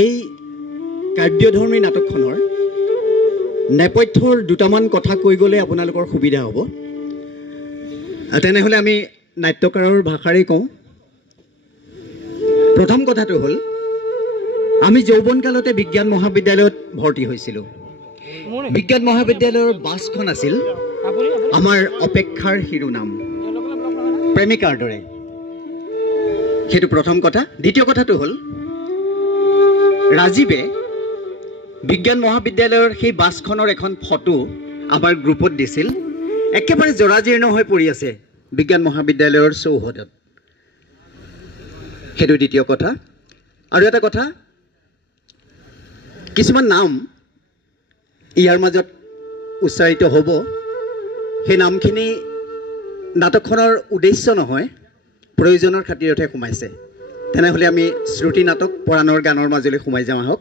এই কাব্যধৰ্মী নাটকখনৰ নেপথ্যৰ দুটামান কথা কৈ গ'লে আপোনালোকৰ সুবিধা হ'ব। তেনেহ'লে আমি নাট্যকাৰৰ ভাষাৰেই কওঁ। প্ৰথম কথাটো হ'ল আমি যৌৱনকালতে বিজ্ঞান মহাবিদ্যালয়ত ভৰ্তি হৈছিলোঁ। বিজ্ঞান মহাবিদ্যালয়ৰ বাছখন আছিল আমাৰ অপেক্ষাৰ শিৰোনাম, প্ৰেমিকাৰ দৰে। সেইটো প্ৰথম কথা। দ্বিতীয় কথাটো হ'ল ৰাজীৱে বিজ্ঞান মহাবিদ্যালয়ৰ সেই বাছখনৰ এখন ফটো আমাৰ গ্ৰুপত দিছিল। একেবাৰে জৰাজীৰ্ণ হৈ পৰি আছে বিজ্ঞান মহাবিদ্যালয়ৰ চৌহদত। সেইটো দ্বিতীয় কথা। আৰু এটা কথা, কিছুমান নাম ইয়াৰ মাজত উচ্চাৰিত হ'ব। সেই নামখিনি নাটকখনৰ উদ্দেশ্য নহয়, প্ৰয়োজনৰ খাতিৰতহে সোমাইছে। তেনেহ'লে আমি শ্ৰুতি নাটক পৰাণৰ গানৰ মাজলৈ সোমাই যাওঁ আহক।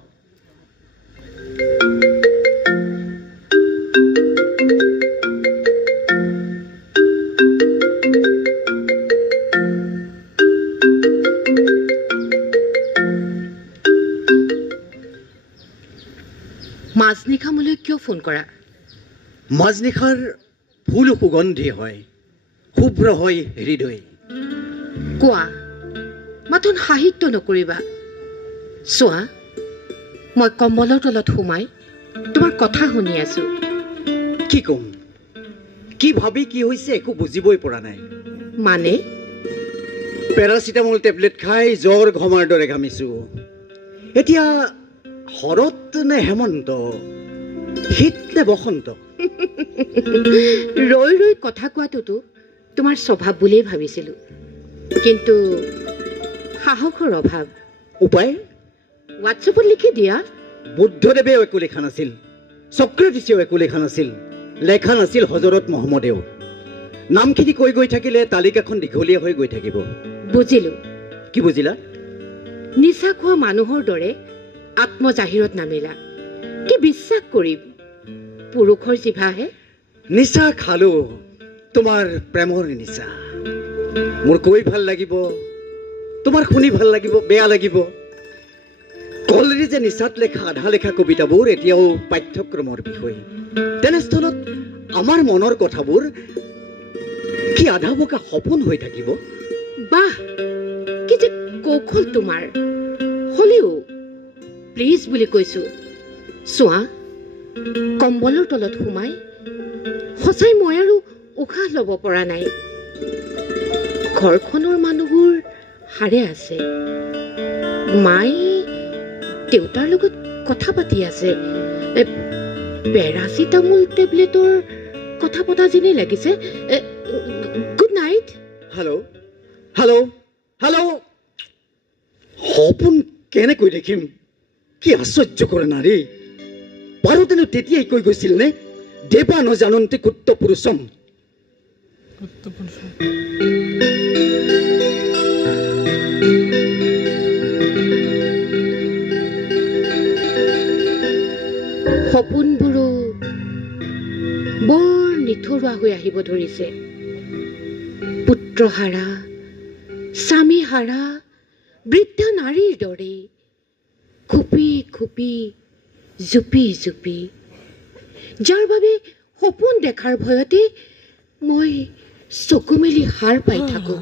মাজনিশা মোলৈ কিয় ফোন কৰা? মাজনিশাৰ ফুল সুগন্ধি হয়, শুভ্ৰ হয় হৃদয়। কোৱা, মাথোন সাহিত্য নকৰিবা। চোৱা, মই কম্বলৰ তলত সোমাই তোমাৰ কথা শুনি আছো। কি ক'ম, কি ভাবি কি হৈছে একো বুজিবই পৰা নাই। মানে? পেৰাচিটামল টেবলেট খাই জ্বৰ ঘমাৰ দৰে ঘামিছো। এতিয়া শৰৎ নে হেমন্ত, শীত নে বসন্ত? ৰৈ ৰৈ কথা কোৱাটোতো তোমাৰ স্বভাৱ বুলিয়েই ভাবিছিলো, কিন্তু সাহসৰ অভাৱ। উপায়? হোৱাটছএপত লিখি দিয়া। বুদ্ধদেৱেও একো লেখা নাছিল, চক্ৰেটিছেও একো লেখা নাছিল, লেখা নাছিল হজৰত মহম্মদেও। নামখিনি কৈ গৈ থাকিলে তালিকাখন দীঘলীয়া হৈ গৈ থাকিব। বুজিলো। কি বুজিলা? নিচা খোৱা মানুহৰ দৰে আত্মজাহিৰত নামিলা। কি বিশ্বাস কৰিম, পুৰুষৰ জিভাহে। নিচা খালো, তোমাৰ প্ৰেমৰ নিচা। মোৰ কৈ ভাল লাগিব, তোমাৰ শুনি ভাল লাগিব, বেয়া লাগিব। কলৰি যে নিচাত লেখা আধা লেখা কবিতাবোৰ এতিয়াও পাঠ্যক্ৰমৰ বিষয়। তেনেস্থলত আমাৰ মনৰ কথাবোৰ কি আধা বকা সপোন হৈ থাকিব? বাহ, কি যে কৌশল তোমাৰ। হলেও প্লিজ বুলি কৈছো। চোৱা, কম্বলৰ তলত সোমাই সঁচাই মই আৰু উশাহ ল'ব পৰা নাই। ঘৰখনৰ মানুহবোৰ সাৰে আছে। মায়ে দেউতাৰ লগত কথা পাতি আছে। পেৰাচিটামল টেবলেটৰ কথা পতা যেনেই লাগিছে। Good night. Hello' hello' hello'. সপোন কেনেকৈ দেখিম? কি আশ্চৰ্যকৰ নাৰী। পাৰোতেনো তেতিয়াই কৈ গৈছিল নে, দেৱা নজানন্তে কুত্ত পুৰুষম। সপোনবোৰো বৰ নিথৰুৱা হৈ আহিব ধৰিছে। পুত্ৰহাৰা, স্বামীহাৰা বৃদ্ধা নাৰীৰ দৰে খুপি খুপি জুপি জুপি, যাৰ বাবে সপোন দেখাৰ ভয়তে মই চকু মেলি সাৰ পাই থাকো।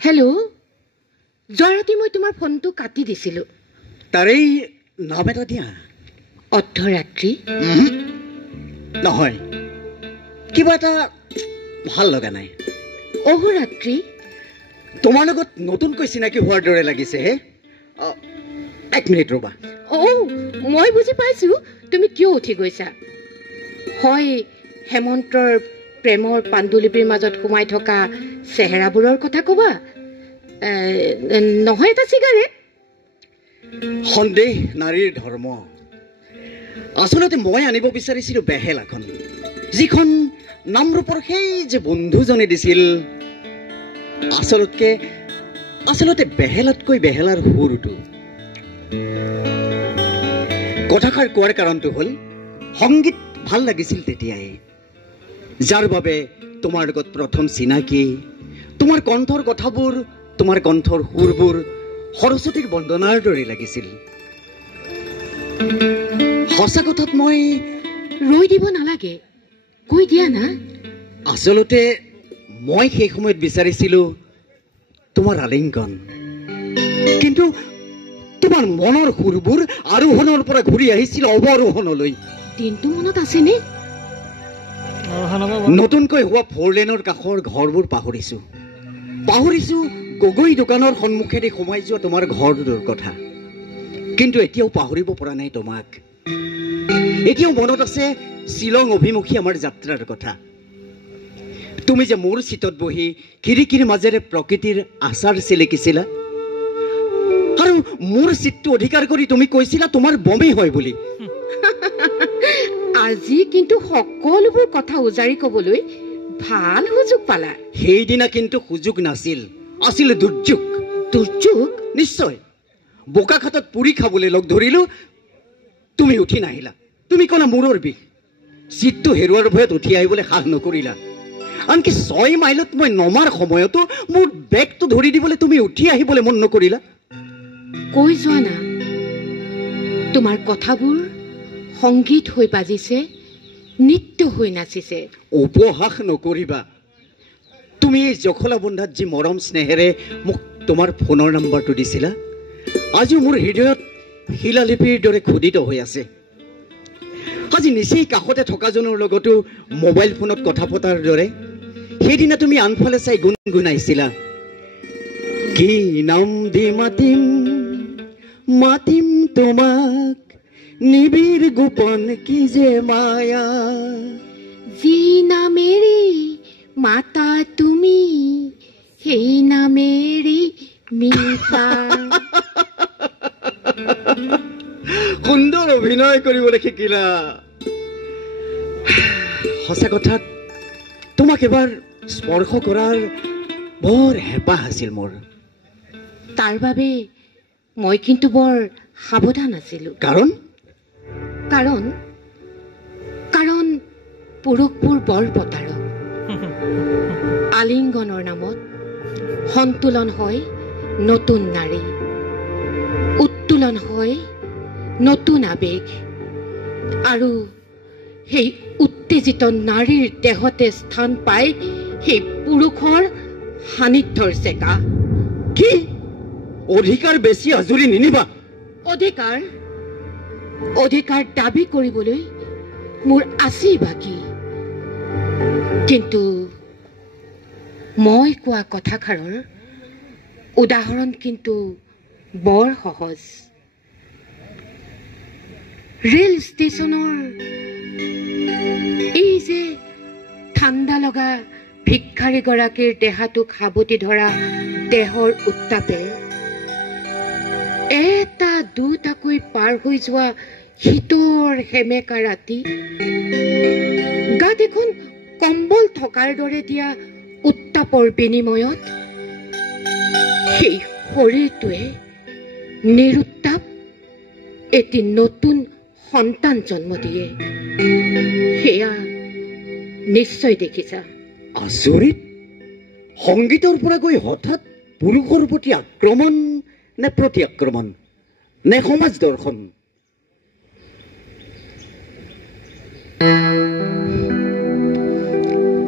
হেল্ল', যোৱা ৰাতি মই তোমাৰ ফোনটো কাটি দিছিলো। তাৰেই নাম এটা দিয়া। অৰ্ধৰাত্ৰি? নহয়, কিবা এটা ভাল লগা নাই। অহোৰাত্ৰি? তোমাৰ লগত নতুনকৈ চিনাকি হোৱাৰ দৰে লাগিছে হে। এক মিনিট ৰবা। মই বুজি পাইছো তুমি কিয় উঠি গৈছা। হয়, হেমন্তৰ প্ৰেমৰ পাণ্ডুলিপিৰ মাজত সোমাই থকা চেহেৰাবোৰৰ কথা কবা, নহয় এটা চিগাৰেট? সন্দেহ নাৰীৰ ধৰ্ম। আচলতে মই আনিব বিচাৰিছিলো বেহেলাখন, যিখন নামৰূপৰ সেই যে বন্ধুজনে দিছিল। আচলতে বেহেলাতকৈ বেহেলাৰ সুৰটো। কথাষাৰ কোৱাৰ কাৰণটো হ'ল সংগীত ভাল লাগিছিল তেতিয়াই, যাৰ বাবে তোমাৰ লগত প্ৰথম চিনাকি। তোমাৰ কণ্ঠৰ কথাবোৰ, তোমাৰ কণ্ঠৰ সুৰবোৰ সৰস্বতীৰ বন্দনাৰ দৰে লাগিছিল। সঁচা কথাত মই ৰৈ দিব নালাগে, কৈ দিয়া না। আচলতে মই সেই সময়ত বিচাৰিছিলো তোমাৰ আলিংগন, কিন্তু তোমাৰ মনৰ সুৰবোৰ আৰোহণৰ পৰা ঘূৰি আহিছিল অৱৰোহণলৈ। দিনটো মনত আছেনে? নতুনকৈ হোৱা 4 লেনৰ কাষৰ ঘৰবোৰ পাহৰিছো গগৈ দোকানৰ সন্মুখেদি সোমাই যোৱা তোমাৰ ঘৰটোৰ কথা, কিন্তু এতিয়াও পাহৰিব পৰা নাই তোমাক। এতিয়াও মনত আছে শ্বিলং অভিমুখী আমাৰ যাত্ৰাৰ কথা। তুমি যে মোৰ চিটত বহি খিৰিকীৰ মাজেৰে প্ৰকৃতিৰ আচাৰ চিলিকিছিলা, আৰু মোৰ চিটটো অধিকাৰ কৰি তুমি কৈছিলা তোমাৰ বমি হয় বুলি। আজি কিন্তু সকলোবোৰ কথা উজাৰি কবলৈ ভাল সুযোগ পালা। সেইদিনা কিন্তু সুযোগ নাছিল, আছিল দুৰ্যোগ। দুৰ্যোগ? নিশ্চয়। বোকাখাটত পুৰি খাবলৈ লগ ধৰিলো, তুমি উঠি নাহিলা। তুমি ক'লা মূৰৰ বিষ। চিটটো হেৰুৱাৰ ভয়ত উঠি আহিবলৈ সাহ নকৰিলা। আনকি 6 মাইলত মই নমাৰ সময়তো মোৰ বেগটো ধৰি দিবলৈ তুমি উঠি আহিবলৈ মন নকৰিলা। কৈ যোৱা না, তোমাৰ কথাবোৰ সংগীত হৈ বাজিছে, নৃত্য হৈ নাচিছে। উপহাস নকৰিবা। তুমি এই জখলা বন্ধাত যি মৰম স্নেহেৰে মোক তোমাৰ ফোনৰ নম্বৰটো দিছিলা, আজিও মোৰ হৃদয়ত শিলালিপিৰ দৰে খোদিত হৈ আছে। আজি নিচেই কাষতে থকাজনৰ লগতো মোবাইল ফোনত কথা পতাৰ দৰে সেইদিনা তুমি আনফালে চাই গুণগুণাইছিলা, কি নাম দি মাতিম মাতিম তোমাক, নিবিড় গোপন কি যে মায়া, যি নামেৰে মাতা তুমি সেই নামেৰে মিতা। সুন্দৰ অভিনয় কৰিবলৈ শিকিলা। সঁচা কথাত তোমাক এবাৰ স্পৰ্শ কৰাৰ বৰ হেঁপাহ আছিল মোৰ। তাৰ বাবে মই কিন্তু বৰ সাৱধান আছিলো। কাৰণ কাৰণ পুৰুষবোৰ বৰ প্ৰতাৰক। আলিংগনৰ নামত সন্তুলন হয় নতুন নাৰী, উত্তোলন হয় নতুন আবেগ, আৰু সেই উত্তেজিত নাৰীৰ দেহতে স্থান পায় সেই পুৰুষৰ সান্নিধ্যৰ চেকা। কি অধিকাৰ বেছি আজৰি নিনিবা? অধিকাৰ দাবী কৰিবলৈ মোৰ আছেই বাকী, কিন্তু মই কোৱা কথাষাৰৰ উদাহৰণ কিন্তু বৰ সহজ। ৰেল ষ্টেচনৰ এই যে ঠাণ্ডা লগা ভিক্ষাৰীগৰাকীৰ দেহাটোক সাৱটি ধৰা দেহৰ উত্তাপে এটা দুটাকৈ পাৰ হৈ যোৱা শীতৰ সেমেকা ৰাতি, গাত এখন কম্বল থকাৰ দৰে দিয়া উত্তাপৰ বিনিময়ত সেই শৰীৰটোৱে নিৰুত্তাপ এটি নতুন সন্তান জন্ম দিয়ে। সেয়া নিশ্চয় দেখিছা। আচৰিত। সংগীতৰ পৰা গৈ হঠাৎ পুৰুষৰ প্ৰতি আক্ৰমণ নে প্ৰতি আক্ৰমণ নে সমাজ দৰ্শন?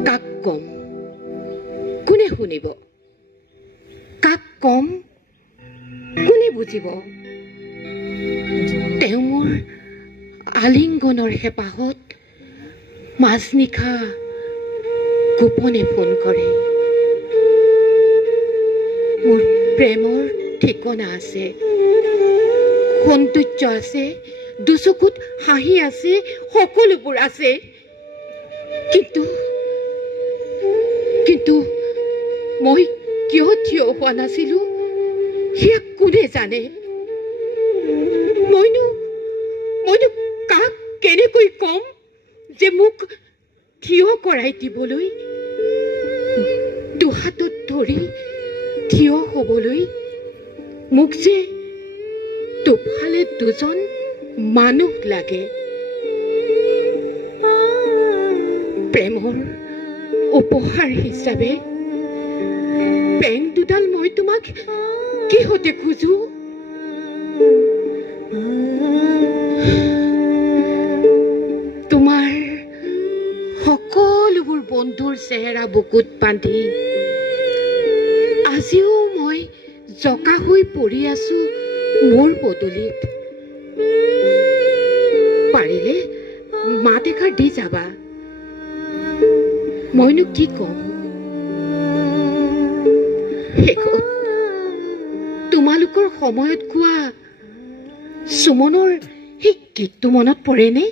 কাক কম, কোনে শুনিব? কাক কম, কোনে বুজিব? তেওঁ মোৰ আলিংগনৰ হেঁপাহত মাজনিশা গোপনে ফোন কৰে। মোৰ প্ৰেমৰ ঠিকনা আছে, সৌন্দৰ্য আছে, দুচকুত হাঁহি আছে, সকলোবোৰ আছে, কিন্তু মই কিয় থিয় হোৱা নাছিলো সেয়া কোনে জানে? মইনো কাক কেনেকৈ কম যে মোক থিয় কৰাই দিবলৈ, দুহাতত ধৰি থিয় হবলৈ মোক যে দুফালে দুজন মানুহ লাগে। প্ৰেমৰ উপহাৰ হিচাপে পেন দুডাল মই তোমাক কিহতে খোজো? তোমাৰ সকলোবোৰ বন্ধুৰ চেহেৰা বুকুত বান্ধি আজিও মই জকা হৈ পৰি আছো মোৰ পদূলিত। পাৰিলে মাত এষাৰ দি যাবা। মইনো কি কম? তোমালোকৰ সময়ত গোৱা সুমনৰ সেই গীতটো মনত পৰেনে?